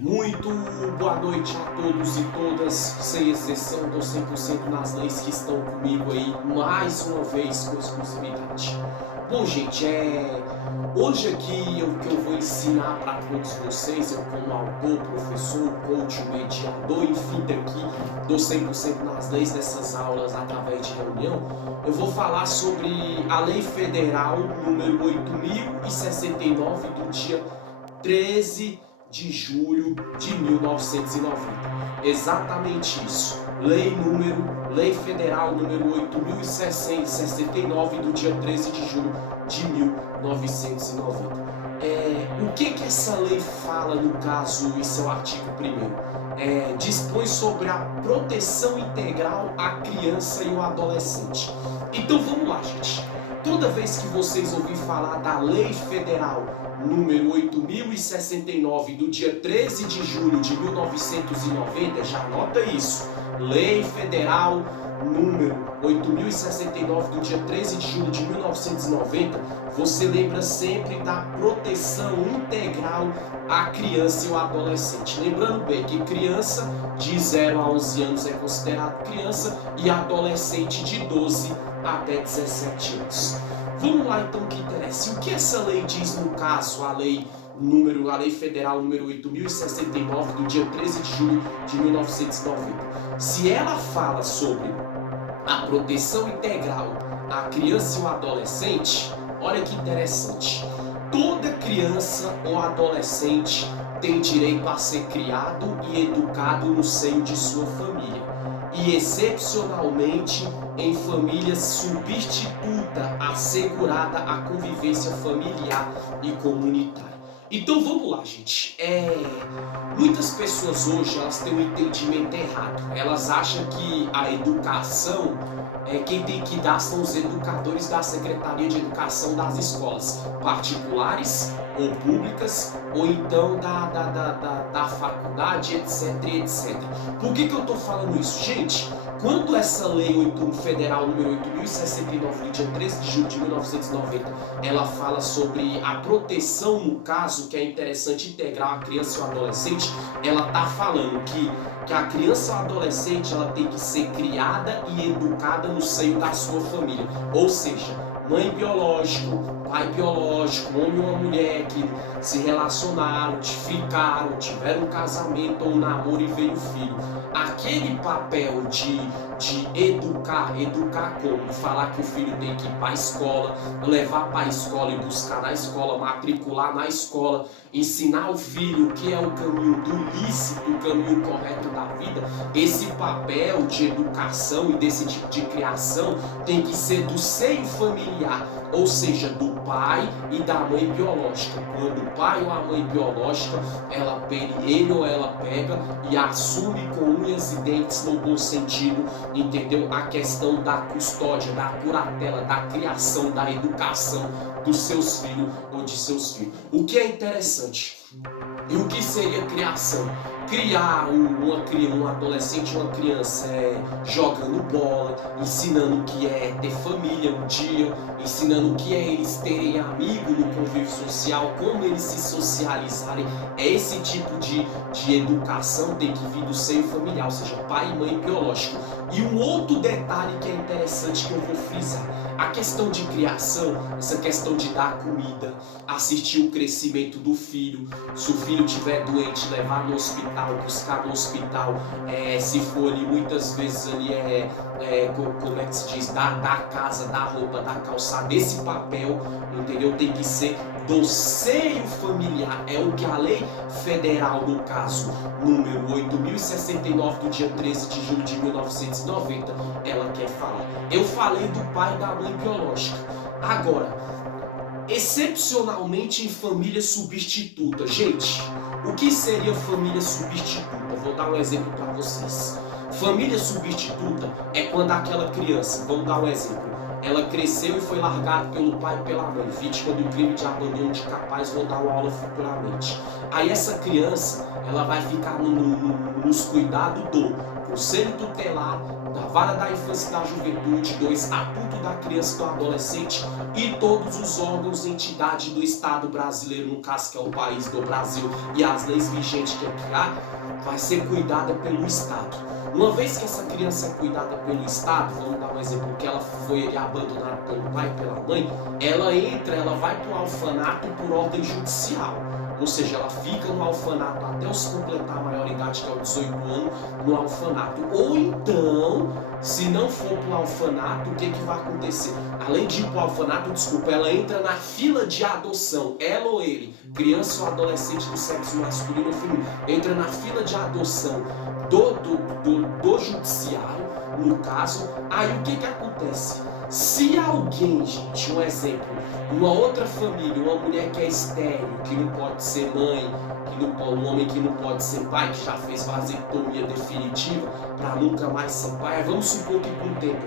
Muito boa noite a todos e todas, sem exceção, estou 100% nas leis que estão comigo aí, mais uma vez com exclusividade. Bom, gente, hoje aqui o que eu vou ensinar para todos vocês, eu como autor, professor, coach, mediador, enfim, daqui, dou 100% nas leis dessas aulas através de reunião, eu vou falar sobre a Lei Federal número 8.069 do dia 13 de julho de 1990. Exatamente isso. Lei Federal número 8.069 do dia 13 de julho de 1990. O que essa lei fala no caso em seu artigo 1º? Dispõe sobre a proteção integral à criança e ao adolescente. Então vamos lá, gente. Toda vez que vocês ouvirem falar da Lei Federal número 8.069 do dia 13 de julho de 1990, já anota isso. Lei Federal número 8.069 do dia 13 de julho de 1990, você lembra sempre da proteção integral à criança e ao adolescente. Lembrando bem que criança de 0 a 11 anos é considerado criança e adolescente de 12 até 17 anos. Vamos lá então o que interessa. E o que essa lei diz no caso, a Lei Federal número 8.069 do dia 13 de julho de 1990? Se ela fala sobre a proteção integral à criança e ao adolescente, olha que interessante. Toda criança ou adolescente tem direito a ser criado e educado no seio de sua família. E excepcionalmente em família substituta assegurada a convivência familiar e comunitária. Então vamos lá, gente. Muitas pessoas hoje elas têm um entendimento errado. Elas acham que a educação, quem tem que dar são os educadores da Secretaria de Educação das escolas particulares ou públicas, ou então da faculdade, etc, etc. Por que eu estou falando isso? Gente, quando essa lei federal número 8.069 do dia 13 de julho de 1990, ela fala sobre a proteção, no caso, que é interessante integrar a criança e o adolescente, ela está falando que a criança ou adolescente ela tem que ser criada e educada no seio da sua família, ou seja, mãe biológico, pai biológico, homem ou uma mulher que se relacionaram, ficaram, tiveram um casamento ou um namoro e veio filho. Aquele papel de educar como? Falar que o filho tem que ir para a escola, levar para a escola e buscar na escola, matricular na escola, ensinar o filho o que é o caminho do lícito, o caminho correto da vida. Esse papel de educação e desse tipo de criação tem que ser do seio familiar, ou seja, do pai e da mãe biológica. Quando o pai ou a mãe biológica, ele ou ela pega e assume com unhas e dentes, no bom sentido, entendeu? A questão da custódia, da curatela, da criação, da educação dos seus filhos ou de seus filhos. O que é interessante? E o que seria criação? Criar um adolescente, uma criança jogando bola, ensinando o que é ter família um dia, ensinando o que é eles terem amigo no convívio social, como eles se socializarem. Esse tipo de educação tem que vir do seio familiar, ou seja, pai e mãe biológico. E um outro detalhe que é interessante que eu vou frisar, a questão de criação, essa questão de dar comida, assistir o crescimento do filho, se o filho estiver doente, levar no hospital, buscar no hospital, se for ali muitas vezes ali como é que se diz, da casa, da roupa, da calçada, esse papel, entendeu? Tem que ser do seio familiar, é o que a Lei Federal, no caso, número 8.069 do dia 13 de julho de 1990, ela quer falar. Eu falei do pai e da mãe biológica. Agora, excepcionalmente em família substituta. Gente, o que seria família substituta? Vou dar um exemplo para vocês. Família substituta é quando aquela criança, vamos dar um exemplo, ela cresceu e foi largada pelo pai e pela mãe, vítima do crime de abandono de capaz, vou dar uma aula futuramente. Aí essa criança, ela vai ficar nos cuidados do Conselho Tutelar da vara da infância e da juventude, do estatuto da criança e do adolescente e todos os órgãos e entidades do Estado brasileiro, no caso que é o país do Brasil, e as leis vigentes que aqui há, vai ser cuidada pelo Estado. Uma vez que essa criança é cuidada pelo Estado, vamos dar um exemplo, que ela foi abandonada pelo pai e pela mãe, ela vai para o orfanato por ordem judicial. Ou seja, ela fica no orfanato até os completar a maioridade, que é os 18 anos, no orfanato. Ou então, se não for para o orfanato, o que vai acontecer? Além de ir para o orfanato, ela entra na fila de adoção. Ela ou ele, criança ou adolescente do sexo masculino ou feminino, entra na fila de adoção do judiciário, no caso. Aí o que acontece? Se alguém, gente, um exemplo, uma outra família, uma mulher que é estéril, que não pode ser mãe, um homem que não pode ser pai, que já fez vasectomia definitiva para nunca mais ser pai, vamos supor que com o tempo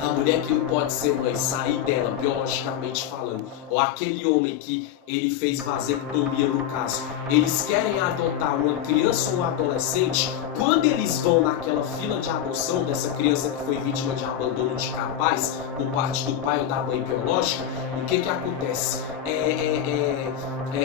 a mulher que não pode ser mãe sair dela, biologicamente falando, ou aquele homem que ele fez vasectomia no caso, eles querem adotar uma criança ou um adolescente, quando eles vão naquela fila de adoção dessa criança que foi vítima de abandono de capaz por parte do pai ou da mãe biológica, o que acontece?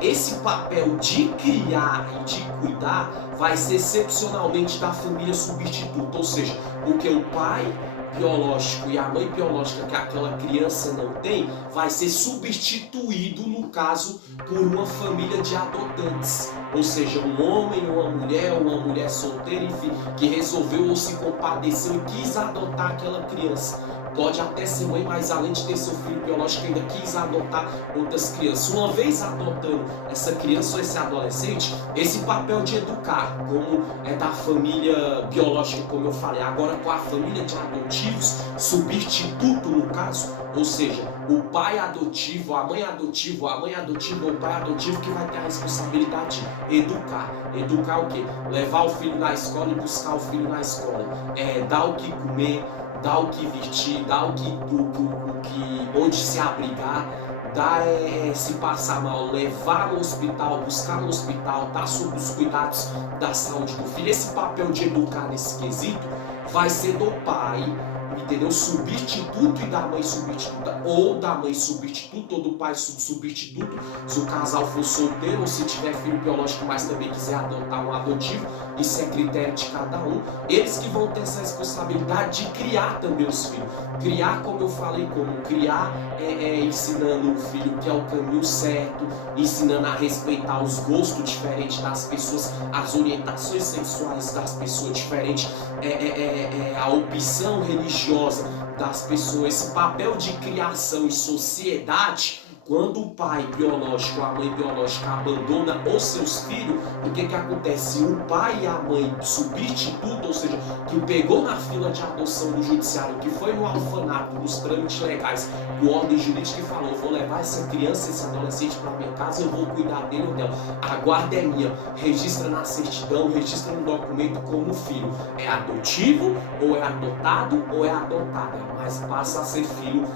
Esse papel de criar e de cuidar vai ser excepcionalmente da família substituta, ou seja, porque o pai biológico e a mãe biológica que aquela criança não tem, vai ser substituído, no caso, por uma família de adotantes. Ou seja, um homem ou uma mulher solteira, enfim, que resolveu ou se compadeceu e quis adotar aquela criança. Pode até ser mãe, mas além de ter seu filho biológico, ainda quis adotar outras crianças. Uma vez adotando essa criança ou esse adolescente, esse papel de educar, como é da família biológica, como eu falei, agora com a família de adotivos, substituto no caso, ou seja, o pai adotivo, a mãe adotiva, ou o pai adotivo que vai ter a responsabilidade de educar. Educar o quê? Levar o filho na escola e buscar o filho na escola. Dar o que comer, dar o que vestir, dar onde se abrigar, se passar mal, levar no hospital, buscar no hospital, dar sob os cuidados da saúde do filho. Esse papel de educar nesse quesito vai ser do pai, entendeu? Substituto, e da mãe substituta, ou da mãe substituta, ou do pai substituto, se o casal for solteiro, ou se tiver filho biológico, mas também quiser adotar um adotivo. Isso é critério de cada um. Eles que vão ter essa responsabilidade de criar também os filhos. Criar, como eu falei, criar ensinando o filho que é o caminho certo, ensinando a respeitar os gostos diferentes das pessoas, as orientações sexuais das pessoas diferentes, a opção religiosa das pessoas, esse papel de criação e sociedade. Quando o pai biológico ou a mãe biológica abandona os seus filhos, o que acontece? O pai e a mãe substituto, ou seja, que pegou na fila de adoção do judiciário, que foi no orfanato, nos trâmites legais, com ordem jurídica, e falou: vou levar essa criança, esse adolescente para minha casa, eu vou cuidar dele ou dela, a guarda é minha, registra na certidão, registra no documento como filho. É adotivo, ou é adotado, ou é adotada, mas passa a ser filho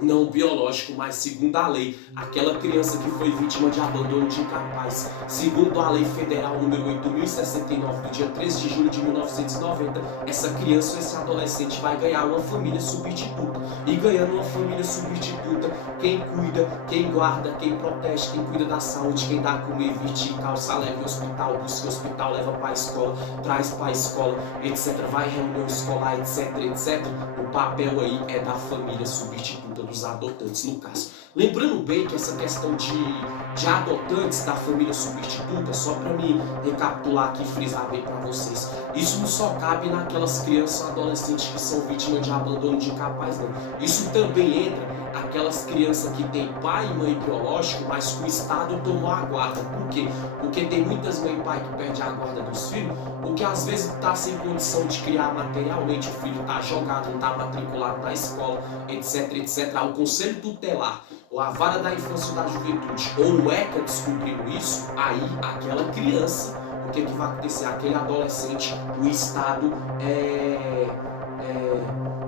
não biológico, mas segundo a lei, aquela criança que foi vítima de abandono de incapaz, segundo a lei federal número 8.069 do dia 13 de julho de 1990, essa criança ou esse adolescente vai ganhar uma família substituta. E ganhando uma família substituta, quem cuida, quem guarda, quem protege, quem cuida da saúde, quem dá comer, vestir, calça, leva ao hospital, busca o hospital, leva para a escola, traz para a escola, etc. Vai em reunião escolar, etc, etc. O papel aí é da família substituta, dos adotantes, no caso. Lembrando bem que essa questão de adotantes da família substituta, só para me recapitular aqui e frisar bem para vocês, isso não só cabe naquelas crianças ou adolescentes que são vítimas de abandono de incapaz, não. Isso também entra aquelas crianças que têm pai e mãe biológico, mas que o Estado tomou a guarda. Por quê? Porque tem muitas mães e pais que perdem a guarda dos filhos, porque às vezes está sem condição de criar materialmente, o filho está jogado, não está matriculado na escola, etc, etc. O Conselho Tutelar, ou a Vara da Infância e da Juventude, ou o ECA descobrindo isso, aí aquela criança, o que vai acontecer? Aquele adolescente, o Estado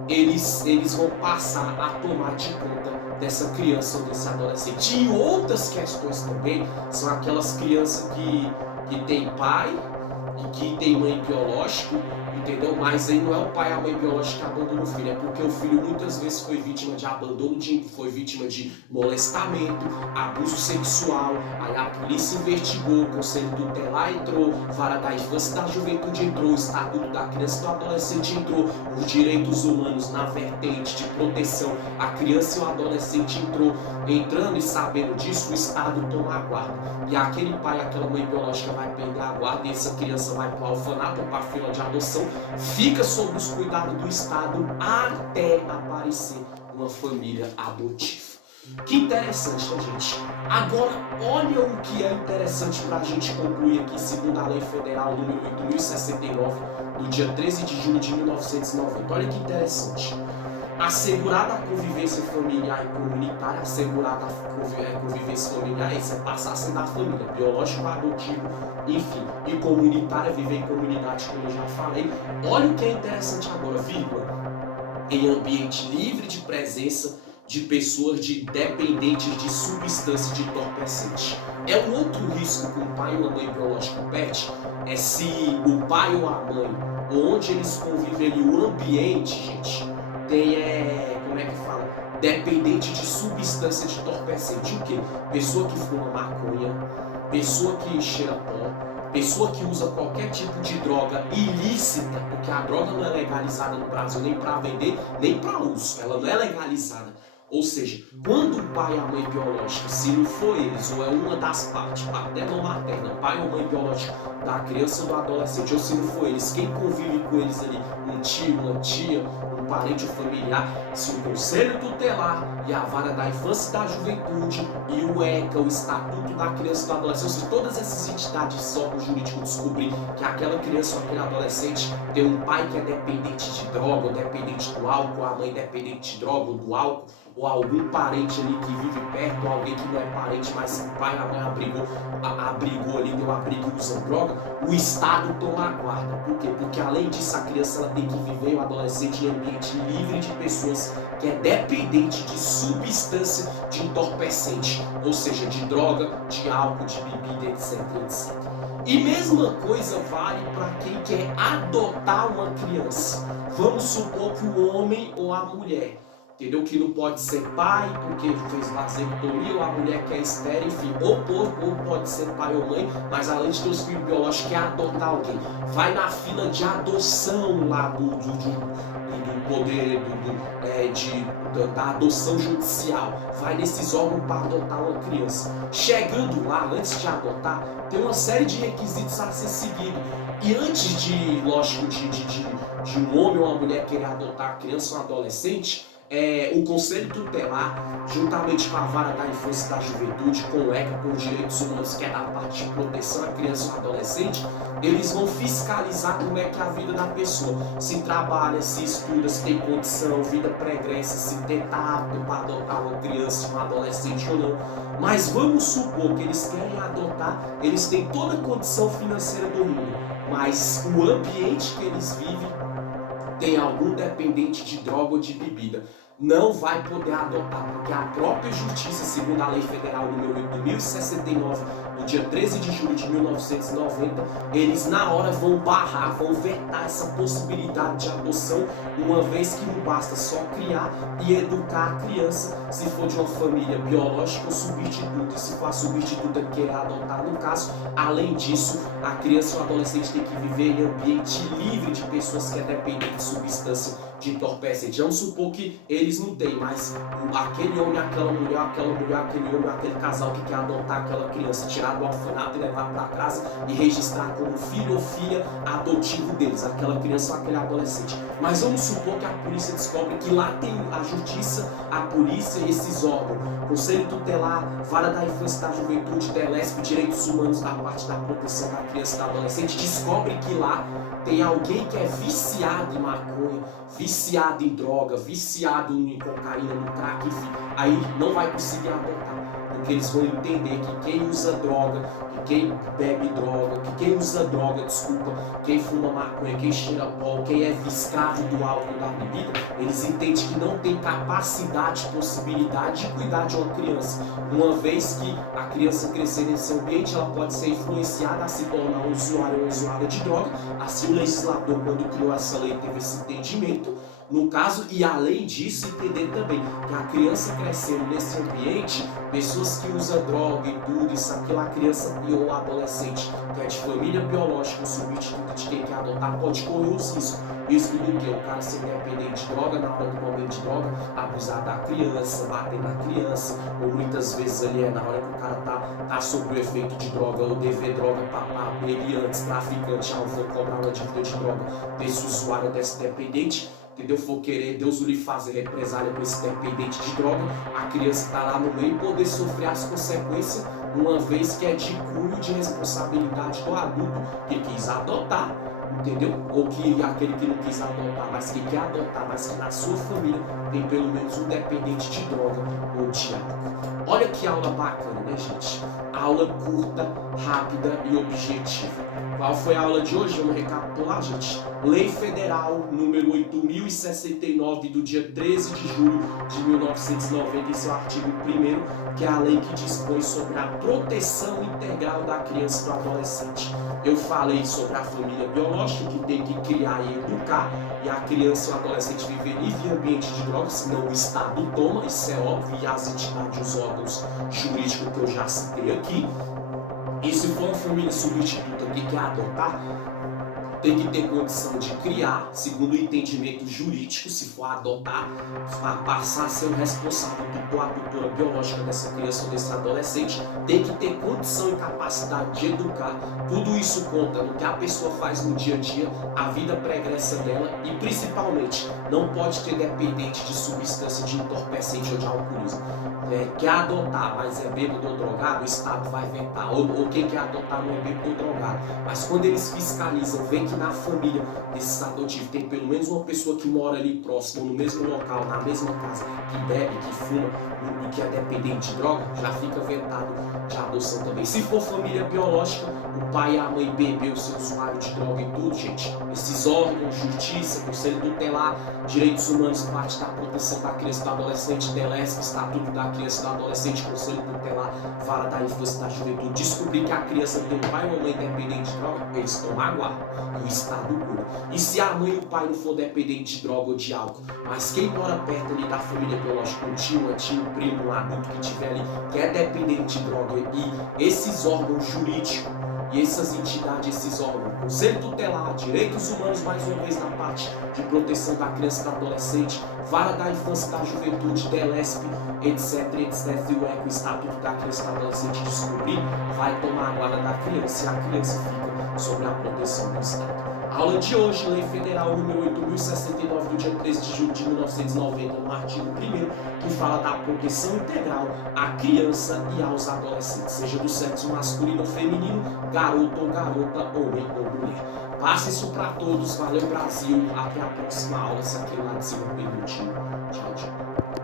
eles vão passar a tomar de conta dessa criança ou desse adolescente. E outras questões também são aquelas crianças que têm pai e que tem mãe biológica, entendeu? Mas aí não é o pai e a mãe biológica que abandonam o filho, é porque o filho muitas vezes foi vítima de abandono, foi vítima de molestamento, abuso sexual. Aí a polícia investigou, o conselho tutelar entrou, vara da infância e da juventude entrou, o estatuto da criança e do adolescente entrou, os direitos humanos na vertente de proteção à criança e ao adolescente entrou. Entrando e sabendo disso, o Estado toma a guarda. E aquele pai, aquela mãe biológica vai perder a guarda e essa criança vai para o orfanato ou para a fila de adoção, fica sob os cuidados do Estado até aparecer uma família adotiva. Que interessante, né, gente? Agora, olha o que é interessante para a gente concluir aqui, segundo a Lei Federal número 8.069, do dia 13 de julho de 1990. Olha que interessante. Assegurada a convivência familiar e comunitária, assegurada a convivência familiar, isso é passar a ser da família, biológico, adotivo, enfim, e comunitária, viver em comunidade, como eu já falei. Olha o que é interessante agora, vírgula, em ambiente livre de presença de pessoas dependentes de substância de entorpecente. É um outro risco que um pai ou uma mãe biológica perde, é se o pai ou a mãe, onde eles convivem ali, o ambiente, gente, tem, como é que fala? Dependente de substância de entorpecente. O quê? Pessoa que fuma maconha, pessoa que cheira pó, pessoa que usa qualquer tipo de droga ilícita, porque a droga não é legalizada no Brasil nem para vender, nem para uso, ela não é legalizada. Ou seja, quando o pai e a mãe biológica, se não for eles, ou é uma das partes, paterna ou materna, pai ou mãe biológica da criança ou do adolescente, ou se não for eles, quem convive com eles ali, um tio, uma tia, um parente ou familiar, se o conselho tutelar e a vara da infância e da juventude e o ECA, o estatuto da criança e do adolescente, se todas essas entidades, esses órgãos jurídicos descobrir que aquela criança ou aquele adolescente tem um pai que é dependente de droga, ou dependente do álcool, a mãe dependente de droga ou do álcool, ou algum parente ali que vive perto, ou alguém que não é parente, mas o pai e a mãe abrigou ali, deu abrigo e usa droga, o Estado toma a guarda. Por quê? Porque além disso a criança ela tem que viver, o adolescente, em ambiente livre de pessoas que é dependente de substância de entorpecente, ou seja, de droga, de álcool, de bebida, etc, etc. E mesma coisa vale para quem quer adotar uma criança. Vamos supor que o homem ou a mulher, entendeu? Que não pode ser pai porque fez vasectomia, ou a mulher que é estéril, enfim, ou pode ser pai ou mãe, mas além de ter os filhos biológicos, quer adotar alguém. Vai na fila de adoção lá do poder da adoção judicial, vai nesses órgãos para adotar uma criança. Chegando lá, antes de adotar, tem uma série de requisitos a ser seguido. E antes de, lógico, de um homem ou uma mulher querer adotar a criança ou um adolescente, o Conselho Tutelar, juntamente com a Vara da Infância e da Juventude, com o ECA, com os Direitos Humanos, que é da parte de proteção à criança ou adolescente, eles vão fiscalizar como é que é a vida da pessoa. Se trabalha, se estuda, se tem condição, vida pregressa, se tem apto para adotar uma criança, um adolescente ou não. Mas vamos supor que eles querem adotar, eles têm toda a condição financeira do mundo, mas o ambiente que eles vivem tem algum dependente de droga ou de bebida, não vai poder adotar, porque a própria Justiça, segundo a Lei Federal número 8.069, do dia 13 de julho de 1990, eles na hora vão barrar, vão vetar essa possibilidade de adoção, uma vez que não basta só criar e educar a criança, se for de uma família biológica ou substituta, e se for a substituta que quer adotar, no caso, além disso, a criança ou o adolescente tem que viver em ambiente livre de pessoas que é dependente de substância de entorpecente. Vamos supor que eles não têm, mas aquele homem, aquela mulher, aquele homem, aquele casal que quer adotar aquela criança, tirar do orfanato e levar para casa e registrar como filho ou filha adotivo deles, aquela criança ou aquele adolescente. Mas vamos supor que a polícia descobre que lá tem a justiça, a polícia e esses órgãos, Conselho Tutelar, Vara da Infância e da Juventude, DELESP, Direitos Humanos da parte da proteção da criança e do adolescente, descobre que lá tem alguém que é viciado em maconha, viciado em droga, viciado em cocaína, no crack, enfim, aí não vai conseguir adotar. porque eles vão entender que quem usa droga, que quem bebe droga, que quem usa droga, desculpa, quem fuma maconha, quem cheira pó, quem é escravo do álcool, da bebida, eles entendem que não tem capacidade, possibilidade de cuidar de uma criança, uma vez que a criança crescer nesse ambiente, ela pode ser influenciada a se tornar um usuário ou usuária de droga. Assim o legislador, quando criou essa lei, teve esse entendimento, no caso, e além disso, entender também que a criança crescendo nesse ambiente, pessoas que usam droga e tudo, isso, aquela criança e ou adolescente que é de família biológica, o substituto de quem quer adotar, pode correr os riscos. Risco do que? O cara ser dependente de droga, na hora do momento de droga, abusar da criança, bater na criança, ou muitas vezes ali na hora que o cara tá sob o efeito de droga, ou dever droga para ele antes, traficante, vou cobrar uma dívida de droga desse usuário, desse dependente, entendeu? For querer, Deus lhe fazer represália com esse dependente de droga, a criança está lá no meio e poder sofrer as consequências, uma vez que é de cunho de responsabilidade do adulto que quis adotar, entendeu? Ou que aquele que não quis adotar, mas que quer adotar, mas que na sua família tem pelo menos um dependente de droga ou de álcool. Olha que aula bacana, né, gente? Aula curta, rápida e objetiva. Qual foi a aula de hoje? Vamos recapitular, gente. Lei Federal número 8.069 do dia 13 de julho de 1990, em seu artigo 1º, que é a lei que dispõe sobre a proteção integral da criança e do adolescente. Eu falei sobre a família biológica, que tem que criar e educar, e a criança e o adolescente viver livre em ambiente de drogas, senão o Estado toma, isso é óbvio, e as entidades, os órgãos jurídicos que eu já citei aqui. E se for uma família substituta que quer adotar, tem que ter condição de criar, segundo o entendimento jurídico, se for adotar, passar a ser o responsável, tutor, a tutora biológica dessa criança ou desse adolescente, tem que ter condição e capacidade de educar. Tudo isso conta no que a pessoa faz no dia a dia, a vida pregressa dela e, principalmente, não pode ter dependente de substância de entorpecente ou de alcoolismo. Quer adotar, mas é bêbado ou drogado, o Estado vai vetar. Ou quem quer adotar não é bêbado ou drogado. Mas quando eles fiscalizam, vê que na família desses adotivos tem pelo menos uma pessoa que mora ali próximo, no mesmo local, na mesma casa, que bebe, que fuma e que é dependente de droga, já fica vetado de adoção também. Se for família biológica, o pai e a mãe bebeu seu usuário de droga e tudo, gente, esses órgãos, justiça, conselho tutelar, direitos humanos, parte da proteção da criança e do adolescente, DELESP, estatuto da criança e do adolescente, conselho tutelar, vara da infância e da juventude, descobrir que a criança tem um pai ou uma mãe dependente de droga, eles tomam a guarda e o Estado cura. E se a mãe e o pai não for dependente de droga ou de álcool, mas quem mora perto ali da família biológica, um tio, uma tia, um primo, um adulto que tiver ali, que é dependente de droga, e esses órgãos jurídicos e essas entidades, esses órgãos, conselho tutelar, direitos humanos, mais uma vez na parte de proteção da criança e do adolescente, vara da infância e da juventude, DELESP, etc, etc, e o ECO, estatuto da criança e do adolescente, descobrir, vai tomar a guarda da criança e a criança fica sob a proteção do Estado. A aula de hoje, Lei Federal número 8.069 do dia 13 de julho de 1990, no artigo 1º, que fala da proteção integral à criança e aos adolescentes, seja do sexo masculino ou feminino, garoto ou garota, homem ou mulher. Passe isso para todos, valeu Brasil, até a próxima aula, se aquele lá de cima permitir. Tchau, tchau.